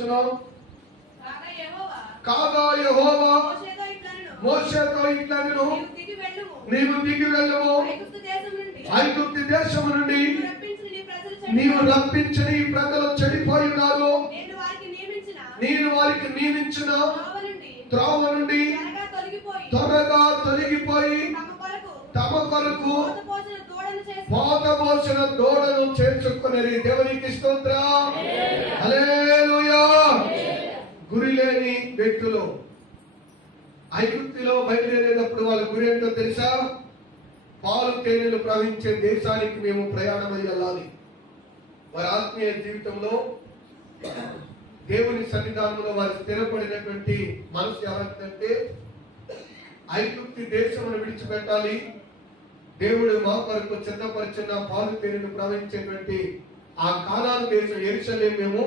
వచనం, కాగా యెహోవా మోషేతో ఇట్లనెను, నీవు దిగి వెళ్ళుము, ఐగుప్తు దేశము నుండి నీవు రప్పించిన ఈ ప్రజలు చెడిపోయి ఉన్నారు. నేను వారికి నియమించిన త్రోవ నుండి త్వరగా తొలగిపోయి తమ కొరకు పోతపోసిన దూడను చేర్చుకునేది. దేవునికి స్తోత్రం, హల్లెలూయా. గురి లేని వ్యక్తులు ఐగుప్తులో బయలుదేరేటప్పుడు వాళ్ళ గురి ఏంటో తెలుసా? పాలు తేనెలు ప్రవహించే దేశానికి మేము ప్రయాణమై వెళ్ళాలి. వారి ఆత్మీయ జీవితంలో దేవుని సన్నిధానంలో వారు స్థిరపడినటువంటి మనసు ఎవరికంటే ఐగుప్తు దేశమును విడిచిపెట్టాలి, దేవుడు మా కొరకు సిద్ధపరిచిన పాలు తేనెలు ప్రవహించేటువంటి ఆ కానాను దేశం యెరూషలేము మేము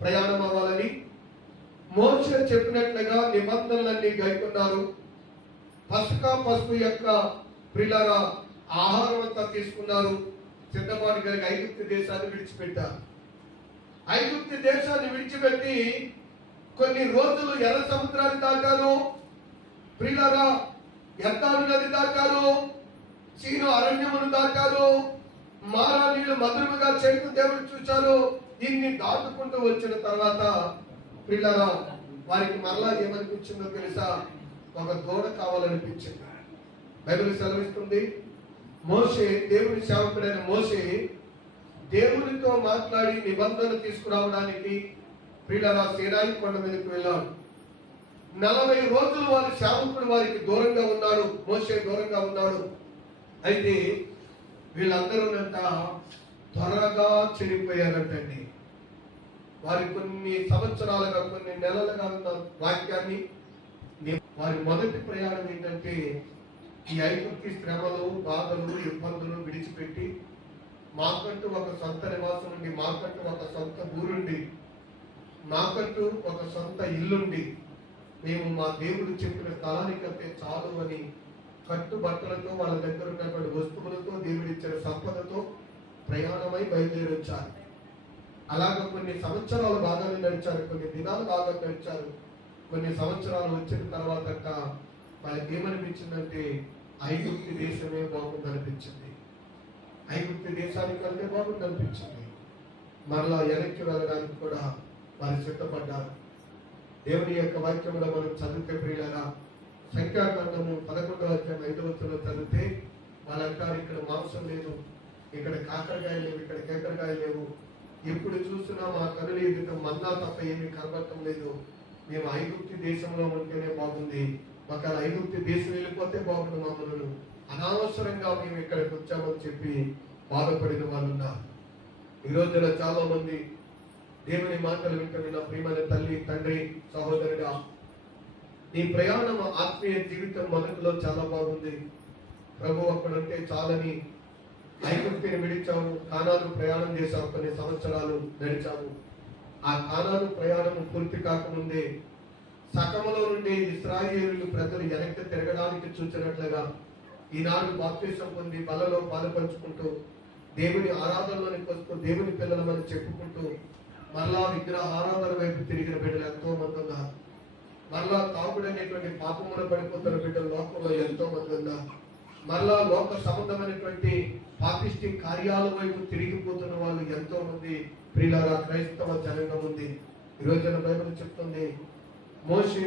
ప్రయాణం అవ్వాలని మోషే చెప్పినట్లుగా నిబంధనలన్నీ గైకొన్నారు. పసుపు యొక్క ప్రియులారా ఆహారం అంతా తీసుకున్నారు. సిద్ధపాటు కలిగి ఐగుప్తు దేశాన్ని విడిచిపెట్టారు. ఐగుప్తు దేశాన్ని విడిచిపెట్టి కొన్ని రోజులు ఎర్ర సముద్రాన్ని దాటారు, ప్రియులారా యర్దాను నది దాటారు, సీను అరణ్యమును దాటారు. మారా నీళ్లు మధురముగా చేస్తూ దేవుడు చూశారు. దీన్ని దాటుకుంటూ వచ్చిన తర్వాత ప్రియులారా వారికి మరలా ఏమనిపించిందో తెలుసా? ఒక దూడ కావాలనిపించింది. బైబిల్ సెలవిస్తుంది, మోషే దేవుని సేవకుడైన మోషే దేవునితో మాట్లాడి నిబంధన తీసుకురావడానికి ప్రియులారా సీనాయి కొండ మీదకి వెళ్ళాడు. 40 రోజులు వారి సేవకుడు వారికి దూరంగా ఉన్నాడు, మోషే దూరంగా ఉన్నాడు. అయితే వీళ్ళందరూ త్వరగా చెడిపోయారంటండి. వారి కొన్ని సంవత్సరాలుగా కొన్ని నెలలుగా ఉన్న వాక్యాన్ని వారి మొదటి ప్రయాణం ఏంటంటే ఈ ఐగుప్తు శ్రమలు, బాధలు, ఇబ్బందులు విడిచిపెట్టి మాకంటూ ఒక సొంత నివాసం ఉండి, మాకంటూ ఒక సొంత ఊరుండి, మాకంటూ ఒక సొంత ఇల్లుండి మేము మా దేవుడు చెప్పిన స్థలానికంటే చాలు అని కట్టుబట్టలతో వాళ్ళ దగ్గర ఉన్నటువంటి వస్తువులతో దేవుడిచ్చిన సంపదతో ప్రయాణమై బయలుదేరి వచ్చారు. అలాగ కొన్ని సంవత్సరాలు బాగానే నడిచారు, కొన్ని దినాలు బాగా నడిచారు. కొన్ని సంవత్సరాలు వచ్చిన తర్వాత వాళ్ళకి ఏమనిపించిందంటే ఐగుప్తు దేశమే బాగుందనిపించింది. ఐగుప్తు దేశానికంటే బాగుందనిపించింది. మరలా వెనక్కి వెళ్ళడానికి కూడా వారు సిద్ధపడ్డారు. దేవుని యొక్క వాక్యంలో మనం చదివితే ప్రియులారా సంఖ్యాకాండము 11వ అధ్యాయం 5వ వచనం చదివితే వాళ్ళంటారు, ఇక్కడ మాంసం లేదు, ఇక్కడ కాకరకాయ లేవు, ఇక్కడ కేకరకాయ లేవు, ఎప్పుడు చూసినా మా కనుల ఎదుట మన్నా తప్ప ఏమీ కనబడటం లేదు. మేము ఐగుప్తు దేశంలో ఉంటేనే బాగుంది, మాకు ఐగుప్తు దేశం వెళ్ళిపోతే బాగుంది, మమ్మల్ని అనవసరంగా మేము ఇక్కడికి వచ్చామని చెప్పి బాధపడిన వాళ్ళు ఉన్నారు. ఈ రోజున చాలా మంది దేవుని మాటలు వింటున్న ప్రియమైన తల్లి, తండ్రి, సహోదరుడా, నీ ప్రయాణం ఆత్మీయ జీవితం మొదటిలో చాలా బాగుంది. ప్రభు అక్కడంటే చాలని ఐగుప్తుని విడిచావు, కానాను ప్రయాణం చేశావు, కొన్ని సంవత్సరాలు నడిచావు. ఆ కానాను ప్రయాణం పూర్తి కాకముందే సకములో నుండి ఇశ్రాయేలు ప్రజలు వెనక్కి తిరగడానికి చూసినట్లుగా ఈనాడు బాప్తిసం పొంది బలలో పాలుపంచుకుంటూ దేవుని ఆరాధనలోనికి వస్తూ దేవుని పిల్లలమని చెప్పుకుంటూ మరలా విగ్రహ ఆరాధన వైపు తిరిగిన బిడ్డలు ఎంతో మంది ఉన్నారు. మరలా తాగుడు అనేటువంటి పాపమున పడిపోతున్న బిడ్డలు లోకంలో ఎంతో మంది ఉన్నారు. మరలా లోక సంబంధమైనటువంటి పాపిష్టి కార్యాల వైపు తిరిగిపోతున్న వాళ్ళు ఎంతో మంది ప్రియులారా క్రైస్తవ జనంగా ఉంది. ఈ రోజున బైబిల్ చెప్తుంది, మోషే